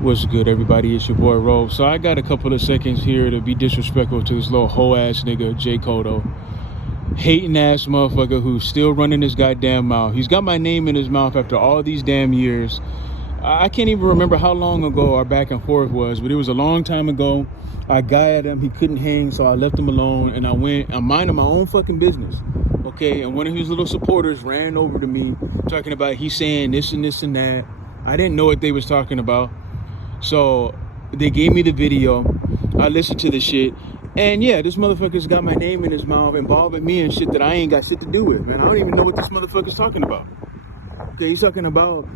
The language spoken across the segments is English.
What's good, everybody? It's your boy Ro. So I got a couple of seconds here to be disrespectful to this little hoe ass nigga, J. Cotto. Hating ass motherfucker who's still running his goddamn mouth. He's got my name in his mouth after all these damn years. I can't even remember how long ago our back and forth was, but it was a long time ago. I got at him, he couldn't hang, so I left him alone, and I'm minding my own fucking business. Okay, and one of his little supporters ran over to me, talking about he's saying this and this and that. I didn't know what they was talking about. So they gave me the video. I listened to the shit. And yeah, this motherfucker's got my name in his mouth, involving me and shit that I ain't got shit to do with, man. I don't even know what this motherfucker's talking about. Okay, he's talking about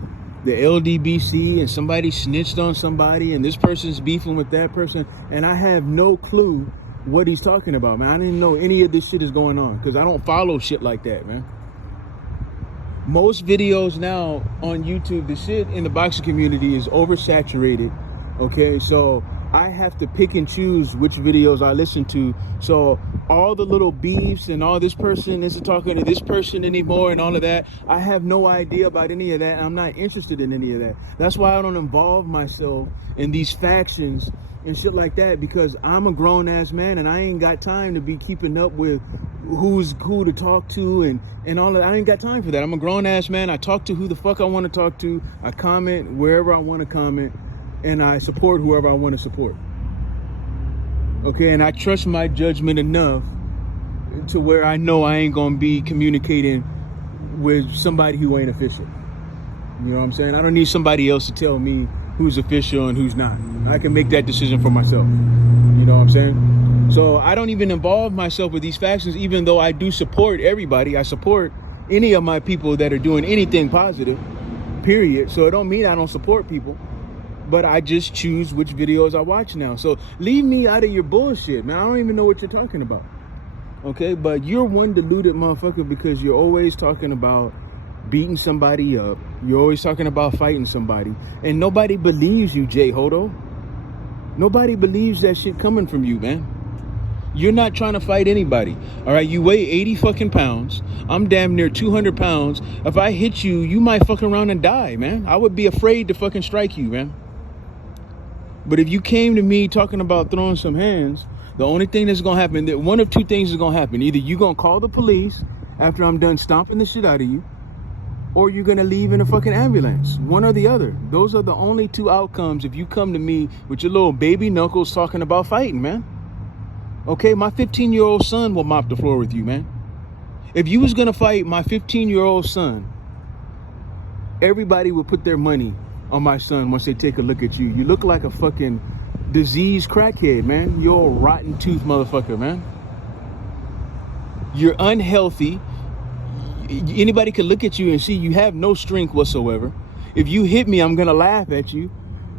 the LDBC and somebody snitched on somebody and this person's beefing with that person. And I have no clue what he's talking about, man. I didn't know any of this shit is going on because I don't follow shit like that, man. Most videos now on YouTube, the shit in the boxing community is oversaturated. Okay, so I have to pick and choose which videos I listen to. So all the little beefs and all this person isn't talking to this person anymore and all of that, I have no idea about any of that. I'm not interested in any of that. That's why I don't involve myself in these factions and shit like that, because I'm a grown ass man and I ain't got time to be keeping up with who's who to talk to and all of that. I ain't got time for that. I'm a grown ass man. I talk to who the fuck I want to talk to. I comment wherever I want to comment, and I support whoever I want to support. Okay, and I trust my judgment enough to where I know I ain't gonna be communicating with somebody who ain't official. You know what I'm saying? I don't need somebody else to tell me who's official and who's not. I can make that decision for myself. You know what I'm saying? So I don't even involve myself with these factions, even though I do support everybody. I support any of my people that are doing anything positive, period. So it don't mean I don't support people, but I just choose which videos I watch now. So leave me out of your bullshit, man. I don't even know what you're talking about. Okay, but you're one deluded motherfucker because you're always talking about beating somebody up. You're always talking about fighting somebody. And nobody believes you, J. Hodo. Nobody believes that shit coming from you, man. You're not trying to fight anybody. All right, you weigh 80 fucking pounds. I'm damn near 200 pounds. If I hit you, you might fuck around and die, man. I would be afraid to fucking strike you, man. But if you came to me talking about throwing some hands, the only thing that's gonna happen, that one of two things is gonna happen. Either you gonna call the police after I'm done stomping the shit out of you, or you're gonna leave in a fucking ambulance. One or the other. Those are the only two outcomes if you come to me with your little baby knuckles talking about fighting, man. Okay, my 15-year-old son will mop the floor with you, man. If you was gonna fight my 15-year-old son, everybody would put their money on my son once they take a look at you. You look like a fucking diseased crackhead, man. You're a rotten tooth motherfucker, man. You're unhealthy. Anybody could look at you and see you have no strength whatsoever. If you hit me, I'm gonna laugh at you,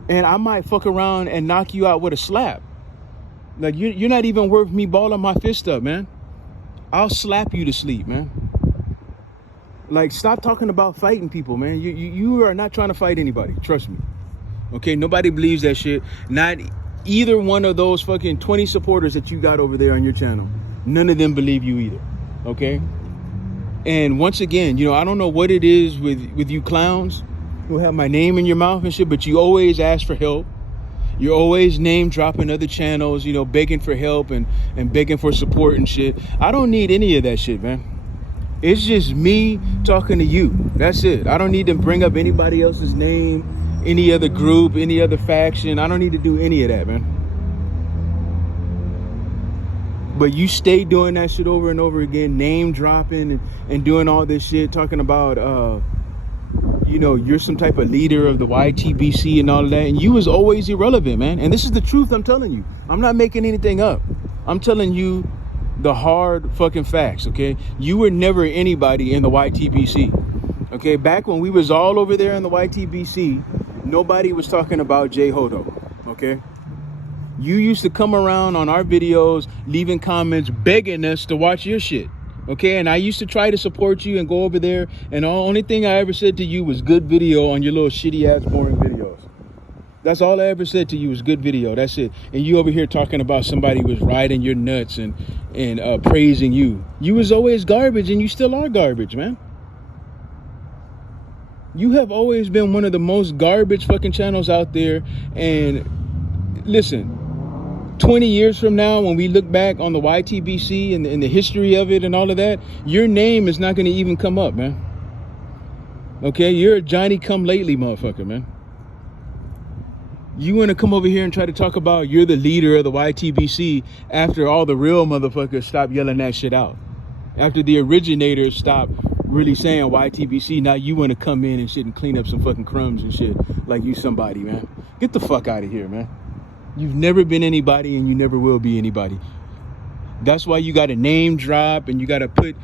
and I might fuck around and knock you out with a slap. Like you're not even worth me balling my fist up, man. I'll slap you to sleep, man. Like, stop talking about fighting people, man. You are not trying to fight anybody. Trust me. Okay, nobody believes that shit. Not either one of those fucking 20 supporters that you got over there on your channel. None of them believe you either. Okay? And once again, you know, I don't know what it is with you clowns who have my name in your mouth and shit, but you always ask for help. You're always name dropping other channels, you know, begging for help and begging for support and shit. I don't need any of that shit, man. It's just me talking to you. That's it. I don't need to bring up anybody else's name, any other group, any other faction. I don't need to do any of that, man. But you stay doing that shit over and over again, name dropping and doing all this shit, talking about, you know, you're some type of leader of the YTBC and all of that. And you was always irrelevant, man. And this is the truth I'm telling you. I'm not making anything up. I'm telling you the hard fucking facts, okay? You were never anybody in the YTBC, okay? Back when we was all over there in the YTBC, nobody was talking about J. Hodo, okay? You used to come around on our videos, leaving comments, begging us to watch your shit, okay? And I used to try to support you and go over there, and the only thing I ever said to you was good video on your little shitty ass boring videos. That's all I ever said to you was good video. That's it. And you over here talking about somebody was riding your nuts and praising you. You was always garbage, and you still are garbage, man. You have always been one of the most garbage fucking channels out there. And listen, 20 years from now, when we look back on the YTBC and the history of it and all of that, your name is not going to even come up, man. Okay, you're a Johnny come lately motherfucker, man. You want to come over here and try to talk about you're the leader of the YTBC after all the real motherfuckers stop yelling that shit out. After the originators stop really saying YTBC, now you want to come in and shit and clean up some fucking crumbs and shit like you somebody, man. Get the fuck out of here, man. You've never been anybody and you never will be anybody. That's why you got to name drop and you got to put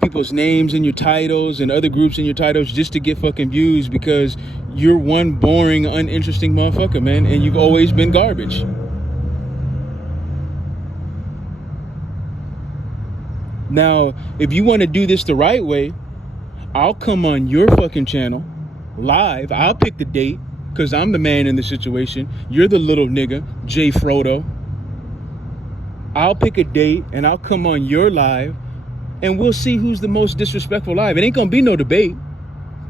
people's names in your titles and other groups in your titles just to get fucking views, because you're one boring, uninteresting motherfucker, man, and you've always been garbage. Now, if you want to do this the right way, I'll come on your fucking channel live. I'll pick the date because I'm the man in the situation. You're the little nigga, Jay Frodo. I'll pick a date and I'll come on your live and we'll see who's the most disrespectful live. It ain't gonna be no debate.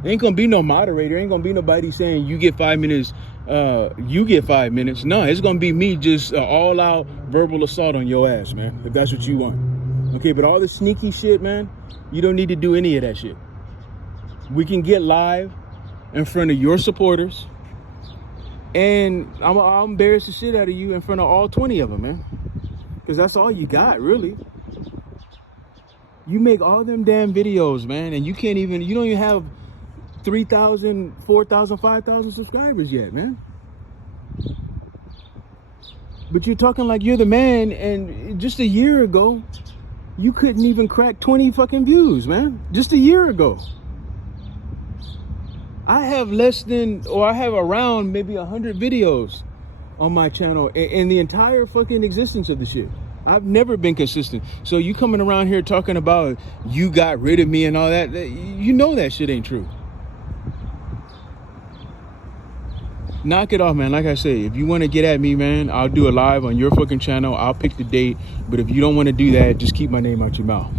It ain't gonna be no moderator. It ain't gonna be nobody saying you get 5 minutes, you get 5 minutes. No, it's gonna be me just all out verbal assault on your ass, man, if that's what you want. Okay, but all the sneaky shit, man, you don't need to do any of that shit. We can get live in front of your supporters and I'll embarrass the shit out of you in front of all 20 of them, man. Because that's all you got, really. You make all them damn videos, man, and you don't even have 3,000, 4,000, 5,000 subscribers yet, man. But you're talking like you're the man, and just a year ago, you couldn't even crack 20 fucking views, man. Just a year ago. I have around maybe 100 videos on my channel in the entire fucking existence of the shit. I've never been consistent. So you coming around here talking about you got rid of me and all that, you know that shit ain't true. Knock it off, man. Like I say, if you want to get at me, man, I'll do a live on your fucking channel. I'll pick the date. But if you don't want to do that, just keep my name out your mouth.